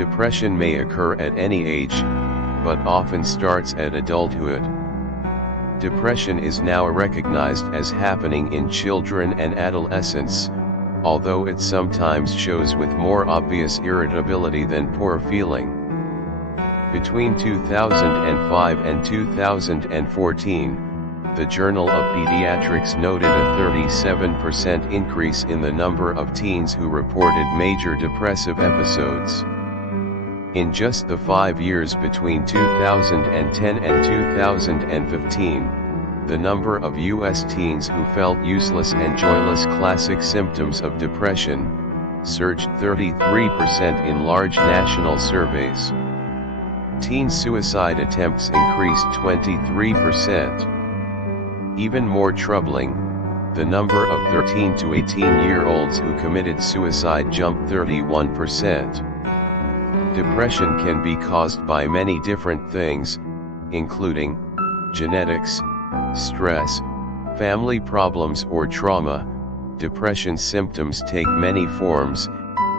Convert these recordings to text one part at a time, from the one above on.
Depression may occur at any age, but often starts at adulthood. Depression is now recognized as happening in children and adolescents, although it sometimes shows with more obvious irritability than poor feeling. Between 2005 and 2014, the Journal of Pediatrics noted a 37% increase in the number of teens who reported major depressive episodes. In just the 5 years between 2010 and 2015, the number of U.S. teens who felt useless and joyless, classic symptoms of depression, surged 33% in large national surveys. Teen suicide attempts increased 23%. Even more troubling, the number of 13 to 18-year-olds who committed suicide jumped 31%. Depression can be caused by many different things, including genetics, stress, family problems or trauma. Depression symptoms take many forms,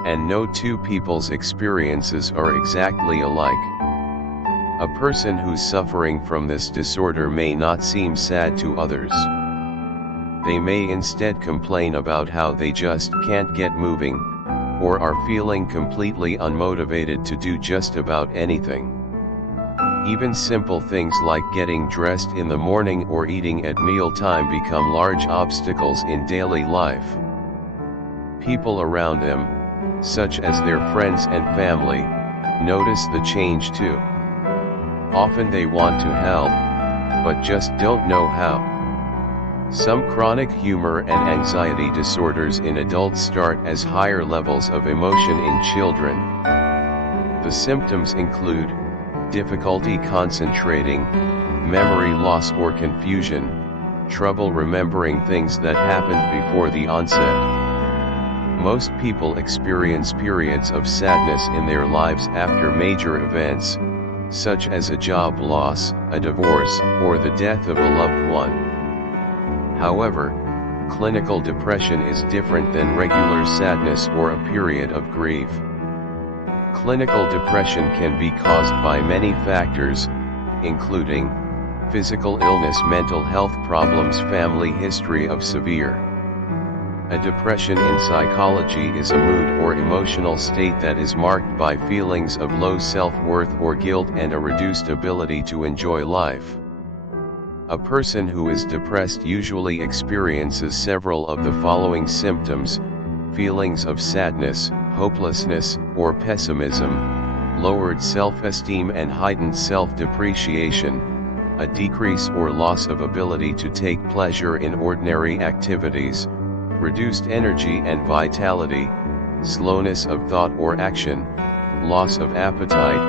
and no two people's experiences are exactly alike. A person who's suffering from this disorder may not seem sad to others. They may instead complain about how they just can't get moving, or are feeling completely unmotivated to do just about anything. Even simple things like getting dressed in the morning or eating at mealtime become large obstacles in daily life. People around them, such as their friends and family, notice the change too. Often they want to help, but just don't know how. Some chronic humor and anxiety disorders in adults start as higher levels of emotion in children. The symptoms include difficulty concentrating, memory loss or confusion, trouble remembering things that happened before the onset. Most people experience periods of sadness in their lives after major events, such as a job loss, a divorce, or the death of a loved one. However, clinical depression is different than regular sadness or a period of grief. Clinical depression can be caused by many factors, including physical illness, mental health problems, family history of severe. A depression in psychology is a mood or emotional state that is marked by feelings of low self-worth or guilt and a reduced ability to enjoy life. A person who is depressed usually experiences several of the following symptoms: feelings of sadness, hopelessness, or pessimism, lowered self-esteem and heightened self-depreciation, a decrease or loss of ability to take pleasure in ordinary activities, reduced energy and vitality, slowness of thought or action, loss of appetite,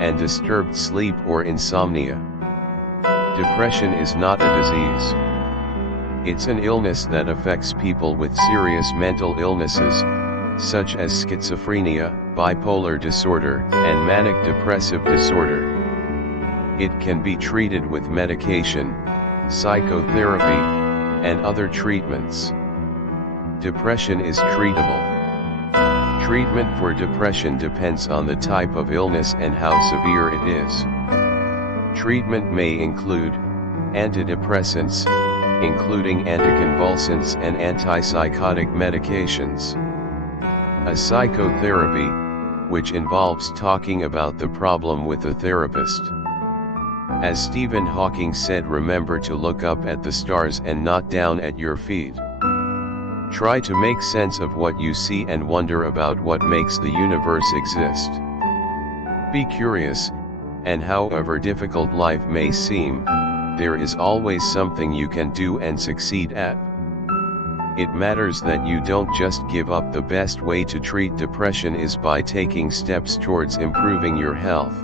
and disturbed sleep or insomnia. Depression is not a disease. It's an illness that affects people with serious mental illnesses, such as schizophrenia, bipolar disorder, and manic depressive disorder. It can be treated with medication, psychotherapy, and other treatments. Depression is treatable. Treatment for depression depends on the type of illness and how severe it is. Treatment may include antidepressants, including anticonvulsants and antipsychotic medications. A psychotherapy, which involves talking about the problem with a therapist. As Stephen Hawking said, remember to look up at the stars and not down at your feet. Try to make sense of what you see and wonder about what makes the universe exist. Be curious, and however difficult life may seem, there is always something you can do and succeed at. It matters that you don't just give up. The best way to treat depression is by taking steps towards improving your health.